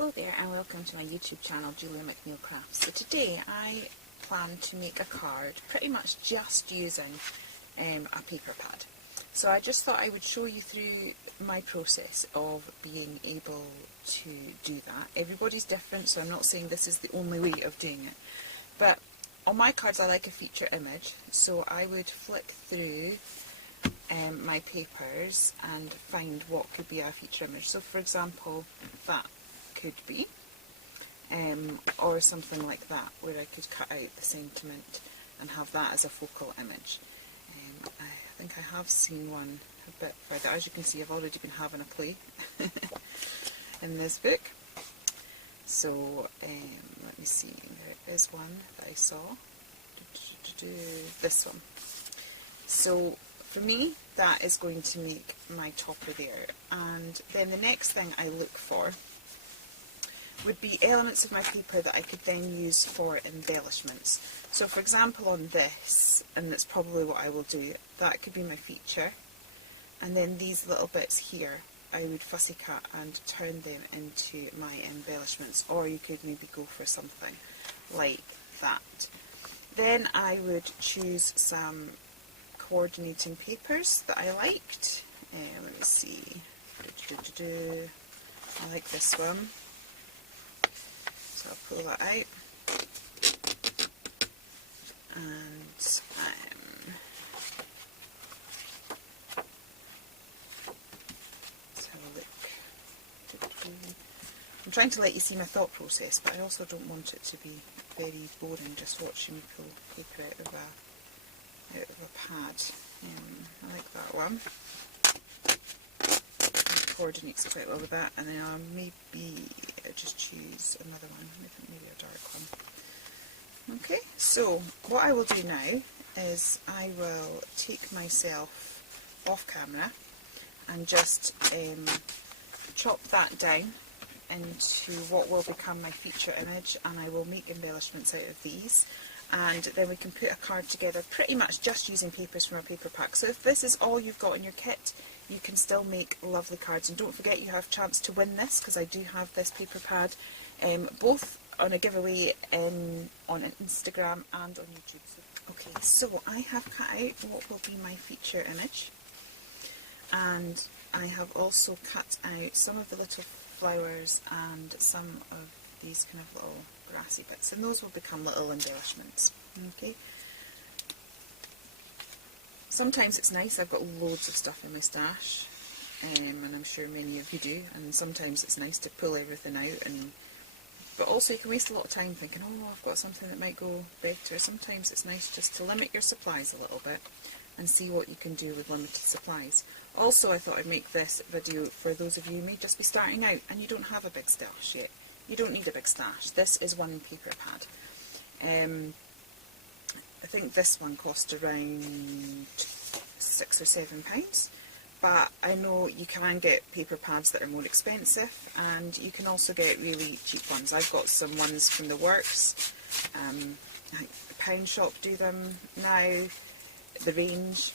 Hello there and welcome to my YouTube channel, Julia McNeil Crafts. So today I plan to make a card pretty much just using a paper pad. So I just thought I would show you through my process of being able to do that. Everybody's different, so I'm not saying this is the only way of doing it. But on my cards I like a feature image, so I would flick through my papers and find what could be a feature image. So for example, that could be, or something like that, where I could cut out the sentiment and have that as a focal image. I think I have seen one a bit further. As you can see, I've already been having a play in this book. So let me see, there is one that I saw, this one. So for me, that is going to make my topper there. And then the next thing I look for would be elements of my paper that I could then use for embellishments. So for example on this, and that's probably what I will do, that could be my feature, and then these little bits here I would fussy cut and turn them into my embellishments, or you could maybe go for something like that. Then I would choose some coordinating papers that I liked. Let me see, I like this one. So I'll pull that out, and let's have a look. I'm trying to let you see my thought process, but I also don't want it to be very boring just watching me pull paper out of a pad. I like that one. It coordinates quite well with that, and then I'll maybe just choose another one, maybe a dark one. Okay, so what I will do now is I will take myself off camera and just chop that down into what will become my feature image, and I will make embellishments out of these, and then we can put a card together pretty much just using papers from our paper pack. So if this is all you've got in your kit, you can still make lovely cards. And don't forget, you have a chance to win this, because I do have this paper pad both on a giveaway on Instagram and on YouTube. Okay, so I have cut out what will be my feature image, and I have also cut out some of the little flowers and some of these kind of little grassy bits, and those will become little embellishments. Okay. Sometimes it's nice, I've got loads of stuff in my stash, and I'm sure many of you do, and sometimes it's nice to pull everything out, but also you can waste a lot of time thinking, oh, I've got something that might go better. Sometimes it's nice just to limit your supplies a little bit and see what you can do with limited supplies. Also, I thought I'd make this video for those of you who may just be starting out and you don't have a big stash yet. You don't need a big stash. This is one paper pad. I think this one cost around £6 or £7, but I know you can get paper pads that are more expensive, and you can also get really cheap ones. I've got some ones from the works. I think the Pound Shop do them now, the Range,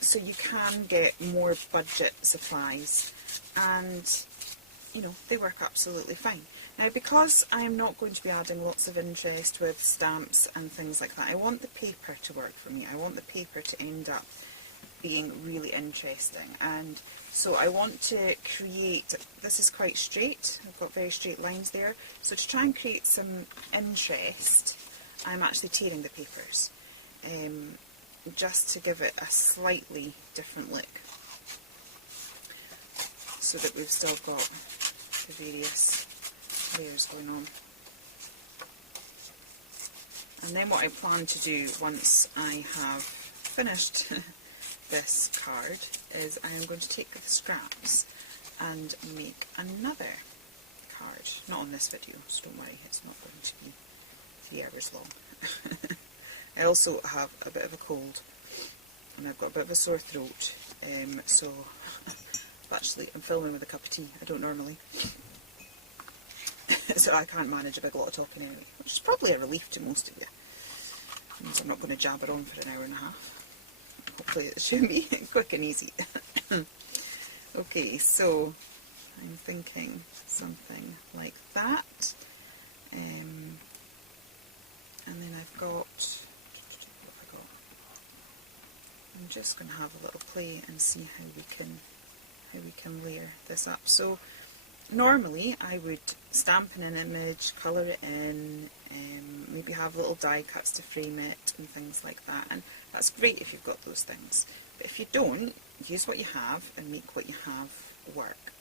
so you can get more budget supplies, and you know, they work absolutely fine. Now, because I'm not going to be adding lots of interest with stamps and things like that, I want the paper to work for me. I want the paper to end up being really interesting, and so I want to create, this is quite straight, I've got very straight lines there, so to try and create some interest, I'm actually tearing the papers, just to give it a slightly different look, so that we've still got the various layers going on. And then what I plan to do once I have finished this card is I am going to take the scraps and make another card. Not on this video, so don't worry, it's not going to be 3 hours long. I also have a bit of a cold, and I've got a bit of a sore throat, so actually I'm filming with a cup of tea. I don't normally. So I can't manage a big lot of talking anyway, which is probably a relief to most of you. It means I'm not going to jabber on for an hour and a half. Hopefully it should be quick and easy. Okay, so I'm thinking something like that. And then I've got, what have I got? I'm just going to have a little play and see how we can layer this up. So normally I would stamp in an image, colour it in, maybe have little die cuts to frame it and things like that, and that's great if you've got those things. But if you don't, use what you have and make what you have work.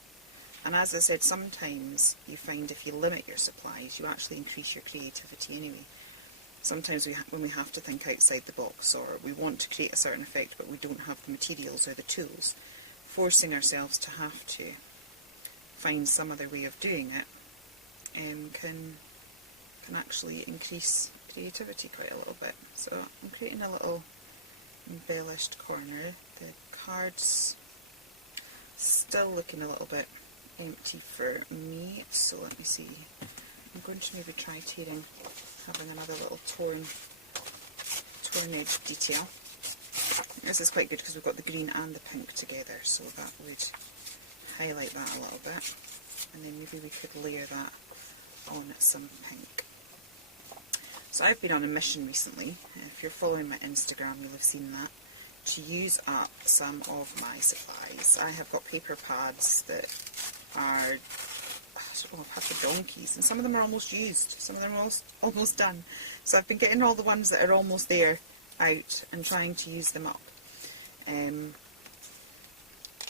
And as I said, sometimes you find if you limit your supplies, you actually increase your creativity anyway. Sometimes when we have to think outside the box, or we want to create a certain effect but we don't have the materials or the tools, forcing ourselves to have to find some other way of doing it can actually increase creativity quite a little bit. So I'm creating a little embellished corner. The card's still looking a little bit empty for me, so let me see. I'm going to maybe try having another little torn edge detail. This is quite good because we've got the green and the pink together, so that would highlight that a little bit, and then maybe we could layer that on some pink. So I've been on a mission recently, if you're following my Instagram you'll have seen that, to use up some of my supplies. I have got paper pads that are, I've had for donkeys, and some of them are almost used, some of them are almost done. So I've been getting all the ones that are almost there out and trying to use them up.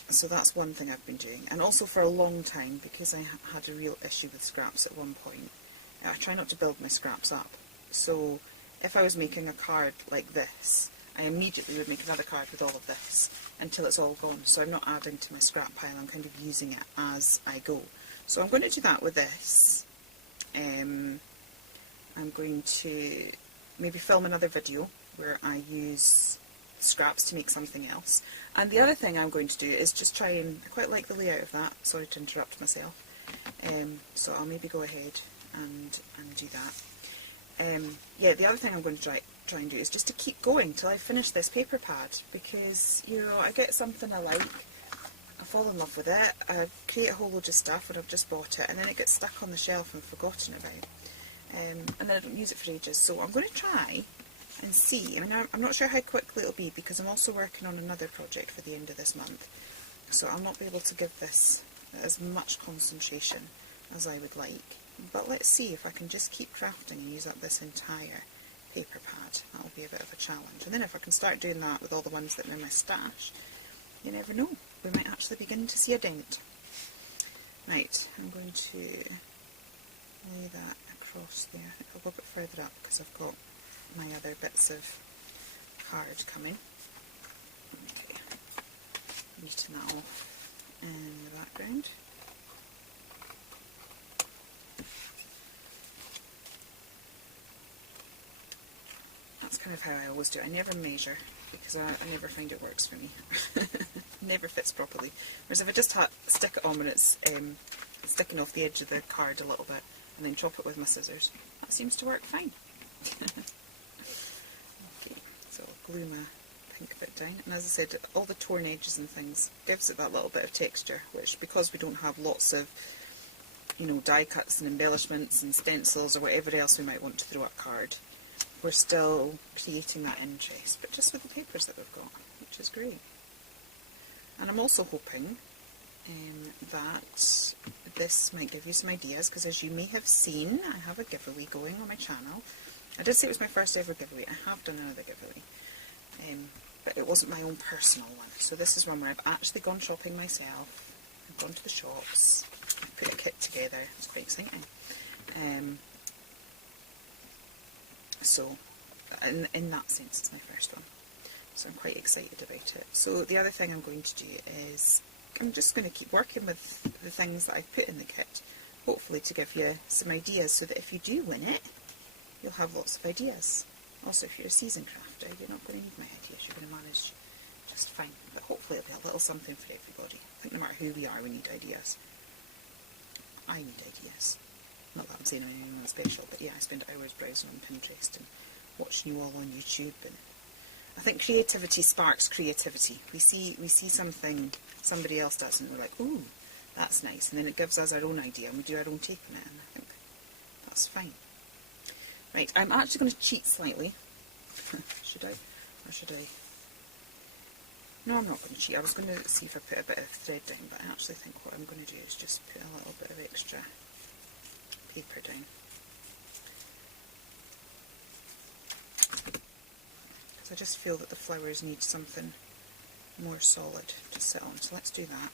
So that's one thing I've been doing. And also for a long time, because I had a real issue with scraps at one point, I try not to build my scraps up. So if I was making a card like this, I immediately would make another card with all of this until it's all gone. So I'm not adding to my scrap pile, I'm kind of using it as I go. So I'm going to do that with this. I'm going to maybe film another video where I use scraps to make something else. And the other thing I'm going to do is just try and, I quite like the layout of that, sorry to interrupt myself, so I'll maybe go ahead and do that. Yeah, the other thing I'm going to try and do is just to keep going till I finish this paper pad, because, you know, I get something I like, I fall in love with it, I create a whole load of stuff when I've just bought it, and then it gets stuck on the shelf and forgotten about, and then I don't use it for ages. So I'm going to try and see. I mean, I'm not sure how quickly it'll be, because I'm also working on another project for the end of this month, so I'll not be able to give this as much concentration as I would like. But let's see if I can just keep crafting and use up this entire paper pad. That'll be a bit of a challenge. And then if I can start doing that with all the ones that are in my stash, you never know, we might actually begin to see a dent. Right, I'm going to lay that across there. I think I'll go a bit further up because I've got my other bits of card coming. Okay, neaten that off in the background. That's kind of how I always do it. I never measure because I never find it works for me. Never fits properly. Whereas if I just stick it on when it's sticking off the edge of the card a little bit and then chop it with my scissors, that seems to work fine. Okay, so I'll glue my pink bit down, and as I said, all the torn edges and things gives it that little bit of texture, which, because we don't have lots of, you know, die cuts and embellishments and stencils or whatever else we might want to throw up card, we're still creating that interest, but just with the papers that we've got, which is great. And I'm also hoping that this might give you some ideas, because as you may have seen, I have a giveaway going on my channel. I did say it was my first ever giveaway. I have done another giveaway, but it wasn't my own personal one. So this is one where I've actually gone shopping myself. I've gone to the shops, I've put a kit together. It's quite exciting. So in that sense, it's my first one. So I'm quite excited about it. So the other thing I'm going to do is I'm just going to keep working with the things that I've put in the kit, hopefully to give you some ideas, so that if you do win it, you'll have lots of ideas. Also, if you're a seasoned crafter, you're not going to need my ideas, you're going to manage just fine. But hopefully it'll be a little something for everybody. I think no matter who we are, we need ideas. I need ideas. Not that I'm saying I'm anyone special, but yeah, I spend hours browsing on Pinterest and watching you all on YouTube, and I think creativity sparks creativity. We see something somebody else does and we're like, ooh, That's nice, and then it gives us our own idea and we do our own take on it, and I think that's fine. Right, I'm actually going to cheat slightly. Should I? Or should I? No, I'm not going to cheat. I was going to see if I put a bit of thread down, but I actually think what I'm going to do is just put a little bit of extra paper down. Because I just feel that the flowers need something more solid to sit on, so let's do that.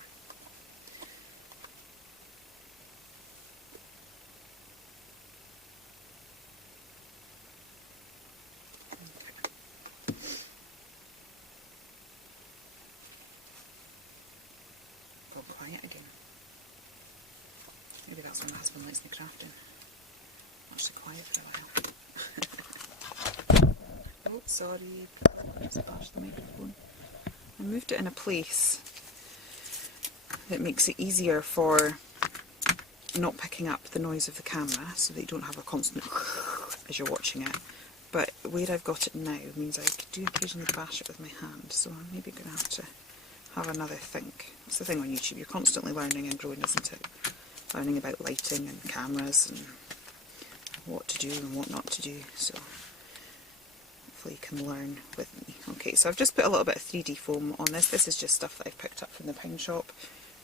Quiet again. Maybe that's when my husband likes me crafting. Actually quiet for a while. Oh, sorry, splash the microphone. I moved it in a place that makes it easier for not picking up the noise of the camera, so that you don't have a constant as you're watching it. But where I've got it now means I do occasionally bash it with my hand, so I'm maybe going to have another think. That's the thing on YouTube, you're constantly learning and growing, isn't it? Learning about lighting and cameras and what to do and what not to do, so hopefully you can learn with me. Okay, so I've just put a little bit of 3D foam on this. This is just stuff that I've picked up from the pound shop.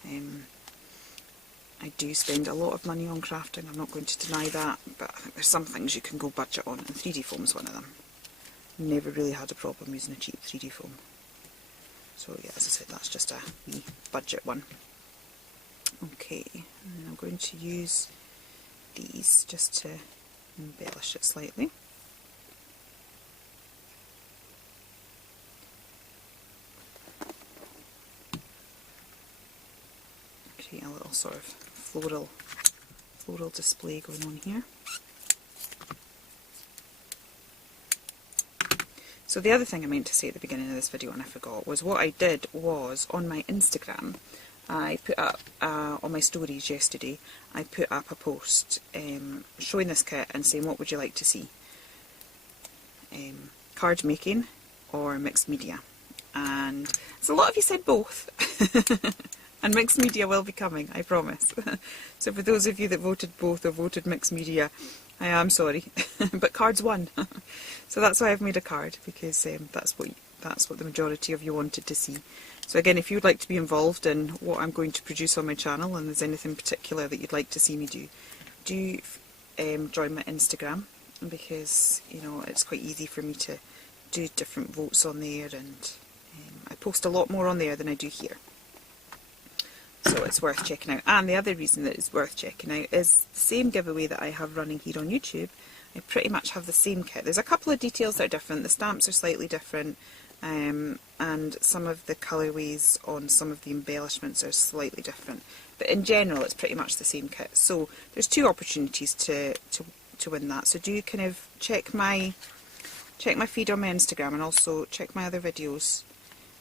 I do spend a lot of money on crafting, I'm not going to deny that, but I think there's some things you can go budget on, and 3D foam is one of them. Never really had a problem using a cheap 3D foam. So yeah, as I said, that's just a wee budget one. Okay, and I'm going to use these just to embellish it slightly. Create a little sort of floral display going on here. So the other thing I meant to say at the beginning of this video and I forgot was what I did was on my Instagram I put up, on my stories yesterday, I put up a post showing this kit and saying what would you like to see, card making or mixed media, and so a lot of you said both and mixed media will be coming, I promise. So for those of you that voted both or voted mixed media, I am sorry, but cards won. So that's why I've made a card, because that's what the majority of you wanted to see. So again, if you would like to be involved in what I'm going to produce on my channel, and there's anything particular that you'd like to see me do, join my Instagram, because you know it's quite easy for me to do different votes on there, and I post a lot more on there than I do here. So it's worth checking out. And the other reason that it's worth checking out is the same giveaway that I have running here on YouTube. I pretty much have the same kit. There's a couple of details that are different. The stamps are slightly different, and some of the colourways on some of the embellishments are slightly different. But in general, it's pretty much the same kit. So there's two opportunities to win that. So do kind of check my feed on my Instagram, and also check my other videos.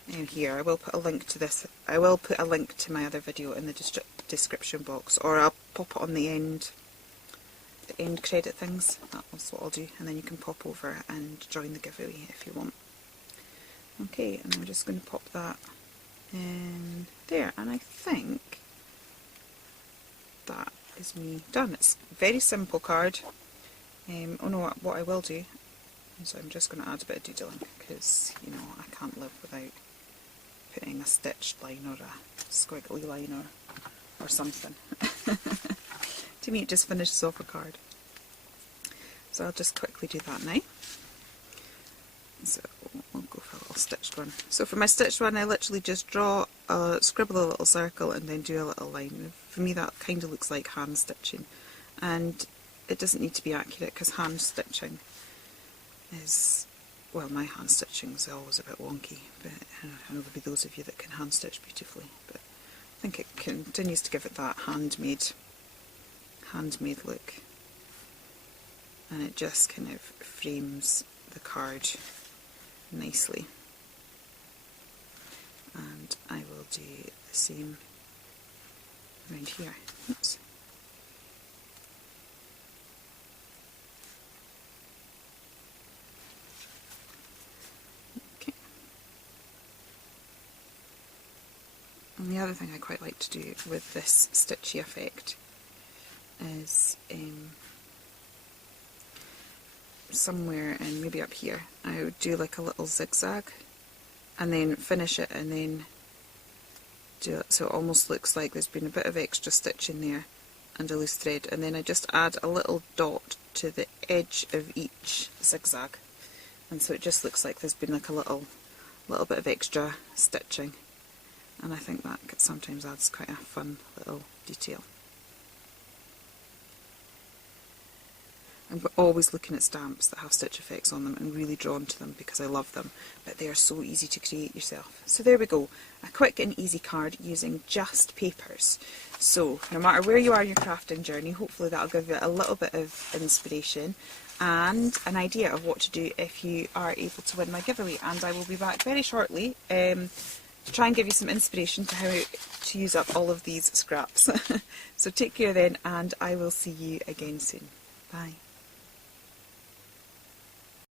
Here I will put a link to this. I will put a link to my other video in the description box, or I'll pop it on the end credit things. That's what I'll do, and then you can pop over and join the giveaway if you want. Okay, and I'm just going to pop that in there, and I think that is me done. It's a very simple card. Oh no, what I will do is I'm just going to add a bit of doodling, because you know I can't live without putting a stitched line or a squiggly line or something. To me it just finishes off a card. So I'll just quickly do that now. So we'll go for a little stitched one. So for my stitched one I literally just scribble a little circle and then do a little line. For me that kind of looks like hand stitching, and it doesn't need to be accurate, because hand stitching is, well, my hand stitching is always a bit wonky, but I know there'll be those of you that can hand stitch beautifully, but I think it continues to give it that handmade look, and it just kind of frames the card nicely. And I will do the same around here. Oops. And the other thing I quite like to do with this stitchy effect is somewhere, and maybe up here, I would do like a little zigzag and then finish it and then do it so it almost looks like there's been a bit of extra stitch in there and a loose thread, and then I just add a little dot to the edge of each zigzag, and so it just looks like there's been like a little bit of extra stitching, and I think that sometimes adds quite a fun little detail. I'm always looking at stamps that have stitch effects on them and really drawn to them because I love them, but they are so easy to create yourself. So there we go, a quick and easy card using just papers. So no matter where you are in your crafting journey, hopefully that'll give you a little bit of inspiration and an idea of what to do if you are able to win my giveaway. And I will be back very shortly to try and give you some inspiration to how to use up all of these scraps. So take care then, and I will see you again soon. Bye.